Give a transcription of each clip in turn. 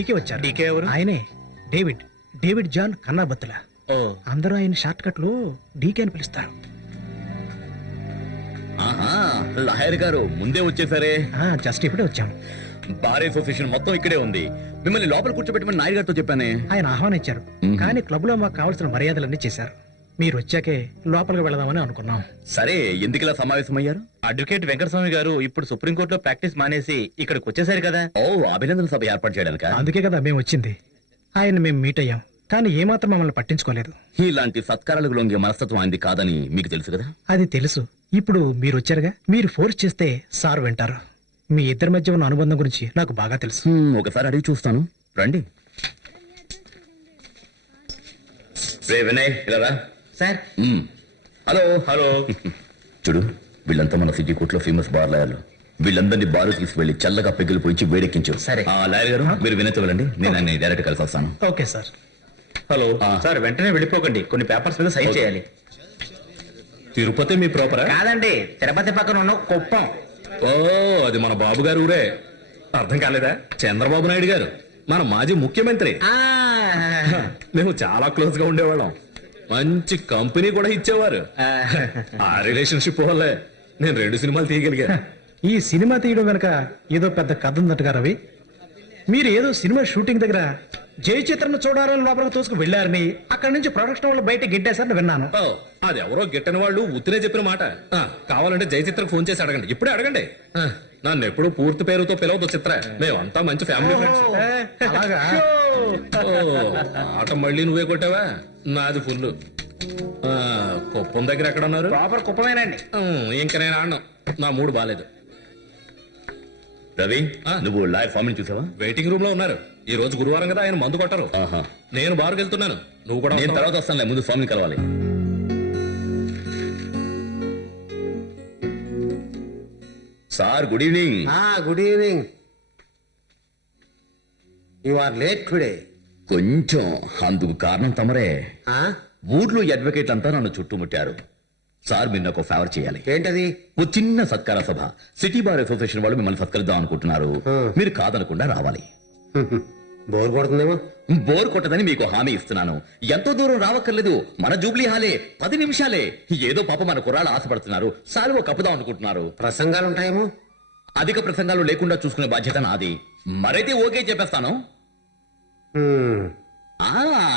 DK వచ్చారు. DK ఎవరు? ఆయనే డేవిడ్ జాన్ కన్నాబత్తుల. ఓ అందరూ ఆయన షార్ట్ కట్ లో డీకే అని పిలుస్తారు. ఆహా, లాయర్ గారు ముందే వచ్చేసారే. జస్ట్ ఇప్పుడే వచ్చాము. బార్ అసోసియేషన్ మొత్తం ఇక్కడే ఉంది. మిమ్మల్ని లోపల కూర్చోబెట్టమని నాయర్ గారితో చెప్పానే. ఆయన ఆహ్వానించారు, కానీ క్లబ్ లో మాకు కావాల్సిన మర్యాదలన్నీ చేశారు. మీరు వచ్చాకే లోపలికి వెళదామని అనుకున్నాం. సరే, ఎందుకు ఇలా సమావేశమయ్యారు? అడ్వకేట్ వెంకటస్వామి గారు ఇప్పుడు సుప్రీంకోర్టులో ప్రాక్టీస్ మానేసి ఇక్కడికి వచ్చేసారు కదా. ఓ, అభినందన సభ ఏర్పాటు చేయడానిక? అందుకే కదా మేము వచ్చింది. ఆయన మేము మీట్ అయ్యాం, కానీ ఏమాత్రం మమ్మల్ని పట్టించుకోలేదు. ఇలాంటి సత్కారాలకు లొంగే మనస్తత్వం ఆయనది కాదని మీకు తెలుసు కదా. అది తెలుసు. ఇప్పుడు మీరు వచ్చారుగా, మీరు ఫోర్స్ చేస్తే సార్ వింటారు. మీ ఇద్దరి మధ్య ఉన్న అనుబంధం గురించి నాకు బాగా తెలుసు. ఒకసారి అడిగి చూస్తాను, రండి. రే వినయ్, ఇలా రా. సార్. Hello hello. చూడు, వీళ్ళంతా మన సిటీ కోర్టులో ఫేమస్ బార్ లాయర్లు. వీళ్ళందరినీ బారు తీసుకువెళ్లి చల్లగా పెగ్గులు పోయించి వేడెక్కించు. సరే. లాయర్ గారు, మీరు వినతి వెళ్ళండి, నేను ఆయన డైరెక్ట్ కలిసి వస్తాను. Okay sir. హలో సార్, వెంటనే వెళ్ళిపోకండి, కొన్ని పేపర్స్ మీద సైన్ చేయాలి. తిరుపతి మీ ప్రాపరా? కాదండి, తిరుపతి పక్కన ఉన్న కుప్పం. ఓ, అది మన బాబు గారు ఊరే. అర్థం కాలేదా? చంద్రబాబు నాయుడు గారు, మన మాజీ ముఖ్యమంత్రి. మేము చాలా క్లోజ్ గా ఉండేవాళ్ళం. మంచి కంపెనీ కూడా ఇచ్చేవారు. ఆ రిలేషన్షిప్ వల్లే నేను 2 సినిమాలు తీయగలిగా. ఈ సినిమా తీయడం వెనక ఏదో పెద్ద కథ ఉందట్టుగా రవి. మీరు ఏదో సినిమా షూటింగ్ దగ్గర జై చిత్రను చూడాలని లోపలికి తోసుకు వెళ్లారని, అక్కడి నుంచి ప్రొడక్షన్ వాళ్ళు బయట గిట్టేశారని విన్నాను. అది ఎవరో గిట్టని వాళ్ళు ఉత్తినే చెప్పిన మాట. కావాలంటే జై చిత్రకు ఫోన్ చేసి అడగండి, ఇప్పుడే అడగండి. నన్ను ఎప్పుడు పూర్తి పేరుతో పిలవద్దు చిత్ర, మేమంతా మంచి ఫ్యామిలీ ఫ్రెండ్స్. అలాగా? ఆట మళ్ళీ నువ్వే కొట్టావా? నాది ఫుల్. కుప్పం దగ్గర ఎక్కడ ఉన్నారు? ప్రాపర్ కుప్పమేనండి. ఇంక నేను ఆడను, నా మూడు బాలేదు. రవి, నువ్వు లాయర్ ఫామ్ చూసావా? వెయిటింగ్ రూమ్ లో ఉన్నారు. ఈ రోజు గురువారం కదా, ఆయన మందు కొట్టరు. నేను బారుకు వెళ్తున్నాను, నువ్వు కూడా. నేను తర్వాత వస్తానులే, ముందు ఫామ్ కలవాలి. Sir, good evening. Good evening. You are late today. కొంచెం, అందుకు కారణం తమరే. ఊర్లో అడ్వకేట్లు అంతా నన్ను చుట్టుముట్టారు. సార్, మీరు నాకు ఫేవర్ చేయాలి. ఏంటది? ఓ చిన్న సత్కార సభ. సిటీ బార్ అసోసియేషన్ వాళ్ళు మిమ్మల్ని సత్కరిద్దాం అనుకుంటున్నారు. మీరు కాదనకుండా రావాలి. బోర్ కొడుతుందేమో. బోర్ కొట్టదని మీకు హామీ ఇస్తున్నాను. ఎంతో దూరం రావక్కర్లేదు, మన జూబ్లీ హాలే, 10 నిమిషాలే. ఏదో పాప మన కుర్రాళ్ళు ఆశపడుతున్నారు, సార్ ఓ కప్పుదాం అనుకుంటున్నారు. ప్రసంగాలు ఉంటాయేమో. అధిక ప్రసంగాలు లేకుండా చూసుకునే బాధ్యత నాది. మరైతే ఓకే చెప్పేస్తాను.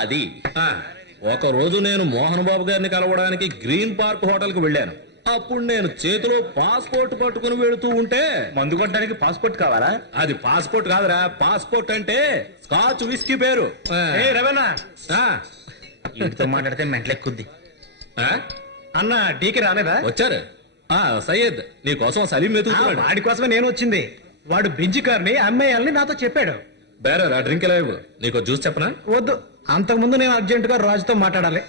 అది ఒక రోజు నేను మోహన్ బాబు గారిని కలవడానికి గ్రీన్ పార్క్ హోటల్ కు వెళ్ళాను. అప్పుడు నేను చేతిలో పాస్పోర్ట్ పట్టుకుని వెళుతూ ఉంటే. మందు కొట్టడానికి పాస్పోర్ట్ కావాలా? అది పాస్పోర్ట్ కాదురా, పాస్పోర్ట్ అంటే స్కాచ్ విస్కీ పేరు. రవేనా, వీటితో మాట్లాడితే మెంటలెక్కుద్ది. అన్న డీకి రాలేదా? వచ్చారు. సయ్యద్, నీ కోసం సలీం వెతుకుతున్నాడు. వాడి కోసమే నేను వచ్చింది. వాడు బెంజి కార్ని అమ్మేయాలని నాతో చెప్పాడు. బేరా డ్రింక్ ఎలా ఇవ్వు. నీకు జ్యూస్ చెప్పనా? వద్దు, అంతకుముందు నేను అర్జెంట్ గా రాజుతో మాట్లాడాలి.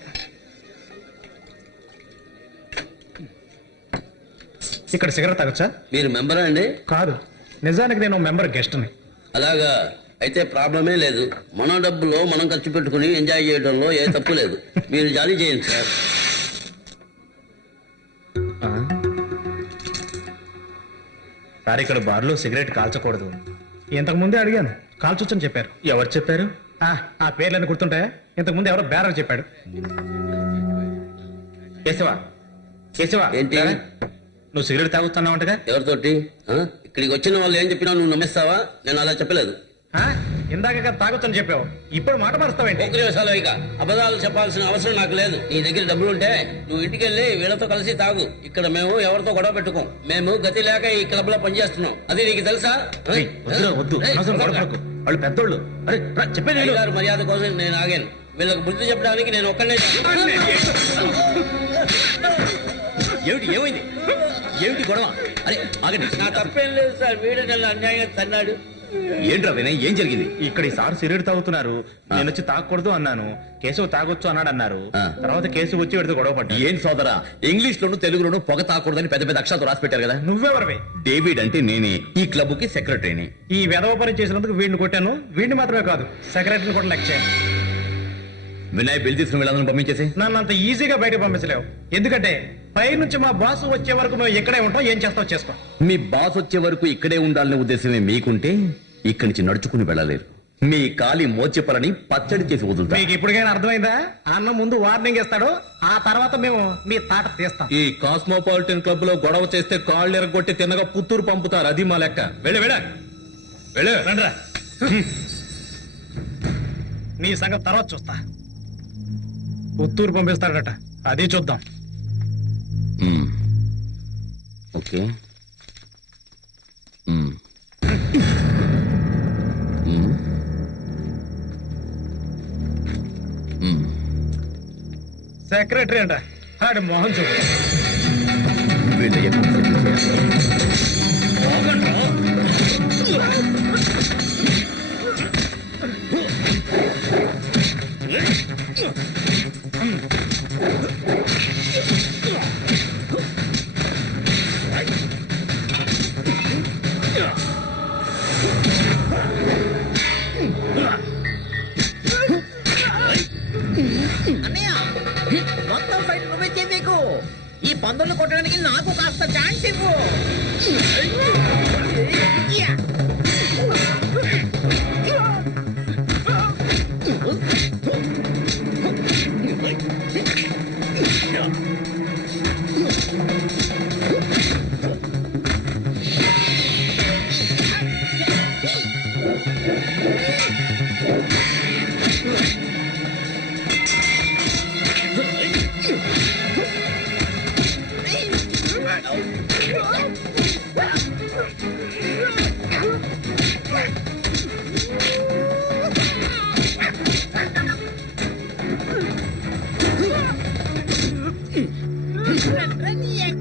ఇక్కడ సిగరెట్ తాగొచ్చా? మీరు మెంబరా అండి? కాదు, నిజానికి నేను మెంబర్ గెస్ట్ని. అలాగా అయితే ప్రాబ్లమే లేదు. మన డబ్బులో మనం ఖర్చు పెట్టుకుని ఎంజాయ్ చేయడంలో ఏ తప్పు లేదు. మీరు జారీ చేయండి సార్. సార్, ఇక్కడ బార్లో సిగరెట్ కాల్చకూడదు. ఇంతకు ముందే అడిగాను, కాల్చొచ్చని చెప్పారు. ఎవరు చెప్పారు? ఆ పేర్లన్నీ గుర్తుంటాయా? ఇంతకు ముందు ఎవరో బేరర్ చెప్పాడు. కేశవా, కేశవా, ఏంటి? నువ్వు సిగరెట్ తాగుతున్నావుంటగా? ఎవరితోటి? ఇక్కడికి వచ్చిన వాళ్ళు ఏం చెప్పినా నువ్వు నమ్మేస్తావా? నేను అలా చెప్పలేదు. ఇందాక తాగొచ్చని చెప్పావు, ఇప్పుడు మాట మారుస్తావేంటి? ఒక నిమిషాలు ఇక అబద్ధాలు చెప్పాల్సిన అవసరం నాకు లేదు. నీ దగ్గర డబ్బులు ఉంటే నువ్వు ఇంటికి వెళ్ళి వీళ్ళతో కలిసి తాగు. ఇక్కడ మేము ఎవరితో గొడవ పెట్టుకోం. మేము గతి లేక ఈ క్లబ్ లో పనిచేస్తున్నాం. అది నీకు తెలుసా? వద్దు, వాళ్ళు పెద్దోళ్ళు. చెప్పేది గారు మర్యాద కోసం నేను ఆగాను. వీళ్ళకి బుద్ధి చెప్పడానికి నేను ఒక్కడే. ఏమిటి, ఏమైంది? ఏమిటి గొడవ? అరే ఆగండి. నా తప్పేం లేదు సార్, వీడు నన్ను అన్యాయంగా తన్నాడు. ఏంట్రా వినయ్, ఏం జరిగింది? ఇక్కడ ఈసారి సిగరెట్ తాగుతున్నారు. నేను వచ్చి తాగకూడదు అన్నాను. కేశవ్ తాగొచ్చు అన్నాడు అన్నారు. తర్వాత కేసు వచ్చి వీడితో గొడవ పడ్డా. ఏం సోదరా, ఇంగ్లీష్ లోను తెలుగులోను పొగ తాకూడదని పెద్ద పెద్ద అక్షరాలతో రాసి పెట్టారు కదా. నువ్వెవరివి? డేవిడ్ అంటే నేనే, ఈ క్లబ్ కి సెక్రటరీని. ఈ వెధవ పని చేసినందుకు వీడిని కొట్టాను. వీడిని మాత్రమే కాదు, సెక్రటరీని కూడా లెక్క చేయాలి. వినయ్, బిల్ తీసుకుని వీళ్ళందరూ పంపించేసి. నన్ను అంత ఈజీగా బయటకు పంపించలేవు. ఎందుకంటే పై నుంచి మా బాస్ వచ్చే వరకు మేము ఎక్కడే ఉంటాం. ఏం చేస్తావు చేసుకో. మీ బాస్ వచ్చే వరకు ఇక్కడే ఉండాలనే ఉద్దేశమే మీకుంటే ఇక్కడి నుంచి నడుచుకుని వెళ్ళలేరు. మీ కాలి మోచెప్పలని పచ్చడి చేసి వదులుతా. మీకు ఇప్పటికైనా అర్థమైందా? అన్న ముందు వార్నింగ్ ఇస్తాడు, ఆ తర్వాత మేము మీ తాట తీస్తాం. ఈ కాస్మోపాలిటన్ క్లబ్ లో గొడవ చేస్తే కాళ్ళు ఎరగొట్టి తిన్నగా పుత్తూరు పంపుతారు. అది మా లెక్క. వెళ్ళే రండ్రా. నీ సంగతి తర్వాత చూస్తా. పుత్తూరు పంపిస్తాడట, అది చూద్దాం. ఓకే. సెక్రటరీ అంట, ఆడి మోహన్ చూడు. అన్నయ్య మొత్తం ఫైట్ నువ్వే చేసేకు. ఈ పందులు కొట్టడానికి నాకు కాస్త ఛాన్స్ ఇవ్వు.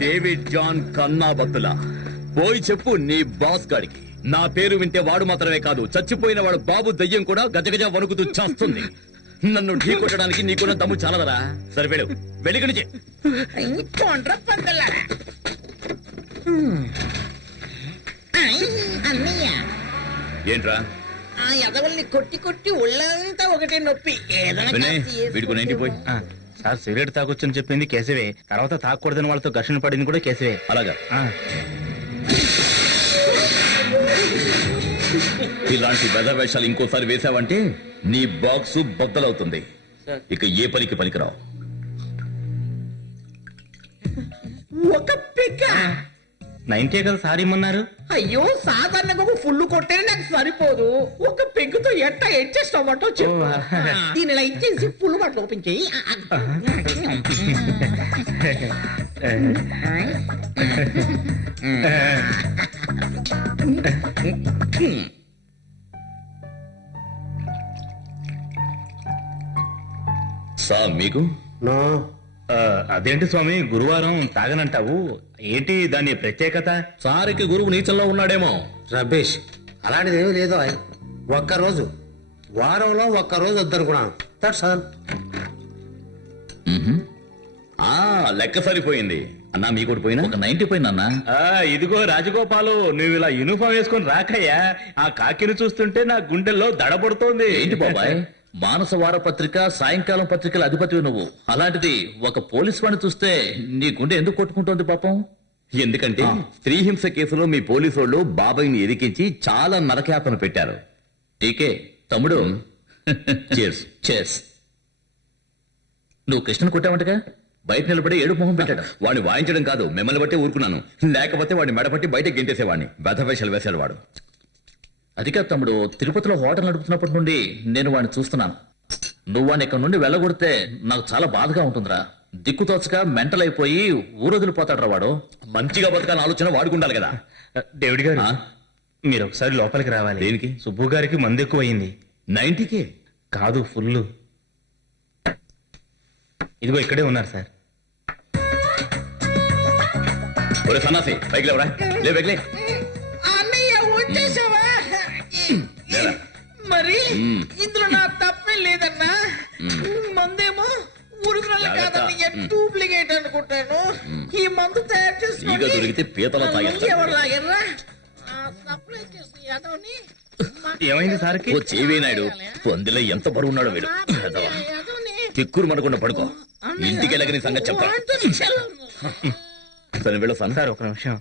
డేవిడ్ జాన్ కన్నాబత్తుల పోయి చెప్పు నీ బాస్ గాడికి, నా పేరు వింటే వాడు మాత్రమే కాదు, చచ్చిపోయిన వాడు బాబు దయ్యం కూడా గజగజ వణుకుతూ చేస్తుంది. నన్ను ఢీ కొట్టడానికి నీకున్న దమ్ము చాలదరా? సరే వెళ్ళు, వెలిగనిచే. ఇంకొండ్ర పందులారా. అన్నయ్య ఏంట్రా ఆ ఎదవల్ని కొట్టి కొట్టి ఒళ్ళంతా ఒకటే నొప్పి. ఏదైనా వినయ్, కాస్త వేసుకో. వీడికి 90 పోయి. సార్ సిగరెట్ తాగొచ్చని చెప్పింది కేశవే, తర్వాత తాగకూడదని వాళ్ళతో ఘర్షణ పడింది కూడా కేశవే. అలాగా, ఆ, ఇలాంటి వెధ వేషాలు ఇంకోసారి వేసావంటే నీ బాక్స్ బద్దలవుతుంది. ఇక ఏ పనికి పనికిరావు. ఒక పిక్క. 90 కదా సార్ ఇమ్మన్నారు. అయ్యో సాధారణంగా ఒక ఫుల్ కొట్టేనే నాకు సరిపోదు. ఒక పెగ్గుతో ఎట్టా అడ్జస్ట్ అవ్వటో చెప్పు. దీని ఇలా ఇచ్చేసి ఫుల్ బాటిల్ ఓపెన్ చేయి. సా మీకు అదేంటి స్వామి గురువారం తాగనంటావు, ఏంటి దాని ప్రత్యేకత? సారికి గురువు నీచంలో ఉన్నాడేమో. రబేష్ అలాంటిది ఏమీ లేదు. ఒక్కరోజు వారంలో ఒక్కరోజు వద్దనుకున్నాను. That's all. లెక్క సరిపోయింది. అన్నా మీ కూడా పోయినా ఒక 90 పోయిందన్నా. ఇదిగో రాజగోపాలు, నువ్వు ఇలా యూనిఫామ్ వేసుకొని రాకయ్యా. ఆ కాకిని చూస్తుంటే నా గుండెల్లో దడబడుతోంది. ఏంటి బాబాయ్, మానస వార పత్రిక, సాయంకాలం పత్రికల అధిపతివి నువ్వు. అలాంటిది ఒక పోలీస్ వాడిని చూస్తే నీ గుండె ఎందుకు కొట్టుకుంటోంది పాపం? ఎందుకంటే స్త్రీ హింస కేసులో మీ పోలీసు వాళ్ళు బాబాయ్ని ఎదికించి చాలా నరకయాతన పెట్టారు. టీకే తమ్ముడు, Cheers. చేస్. నువ్వు కృష్ణను కొట్టావంటగా? బయట నిలబడి ఏడు మొహం పెట్టాడు. వాడిని వాయించడం కాదు, మిమ్మల్ని బట్టే ఊరుకున్నాను. లేకపోతే వాడిని మెడపట్టి బయట గెంటేసేవాడిని. వేషాలు వేశాడు వాడు. అది కాదు తమ్ముడు, తిరుపతిలో హోటల్ నడుపుతున్నప్పటి నుండి నేను వాడిని చూస్తున్నాను. నువ్వు వాడిని ఇక్కడ నుండి వెళ్ళగొడితే నాకు చాలా బాధగా ఉంటుందిరా. దిక్కుతోచక మెంటల్ అయిపోయి ఊరొదిలిపోతాడు వాడు. మంచిగా బతకాలని ఆలోచన వాడుకుండాలి కదా. డేవిడ్ గారు, ఆ? మీరు ఒకసారి లోపలికి రావాలి. దేనికి? సుబ్బు గారికి మందు ఎక్కువ అయింది. 90కే కాదు, ఫుల్. ఇదిగో ఇక్కడే ఉన్నారు సార్. ఒరే సన్నాసి, పైకి లేవరా. లేవెగ్లే. అన్నయ్య వచ్చేసావా? లేరా. మరి ఇందులో నా తప్పే లేదన్నా. మందేమో ఒరిజినల్ జాగ్రత్త. కాదన్నయ్య, డూప్లికేట్ అనుకుంటాను. ఈ మందు తయారు చేసి ఈగ దొరికితే పీతలో తాగేస్తాడు. ఎవరు తాగారా? సప్లై చేసి యాదవ్ని ఏమైంది సార్కి? ఓ చేవే నాయుడు, పొందిలో ఎంత బరువు ఉన్నాడో వీడు. తిక్కురు మనకుండా పడుకో. ఇంటికి వెళ్ళగని సంగతి చెప్తా. సరే వెళ్ళు సన్న. సార్ ఒక నిమిషం.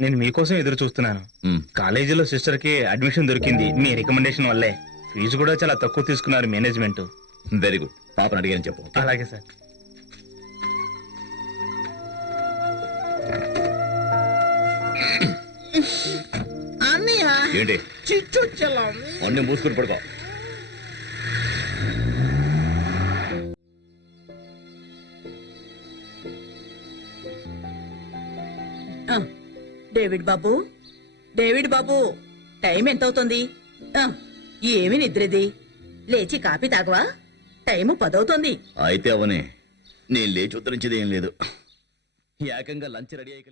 నేను మీకోసం ఎదురు చూస్తున్నాను. మ్. కాలేజీలో సిస్టర్ కి అడ్మిషన్ దొరికింది మీ రికమెండేషన్ వల్లే. ఫీజు కూడా చాలా తక్కువ తీసుకున్నారు మేనేజ్మెంట్. Very good. పాపను అడిగాను చెప్పు. అలాగే సార్. అన్నయ్య ఏంటి చిచ్చు అన్ని మూసుకుని పడుకో. ఆ, డేవిడ్ బాబు, డేవిడ్ బాబు, టైం ఎంత అవుతుంది? ఆ, ఏమి నిద్రది? లేచి కాపీ తాగవా? టైము 10 అవుతోంది. అయితే అవనే నేను లేచి ఉత్తరించేది ఏం లేదు. ఏకంగా లంచ్ రెడీ అయ్యి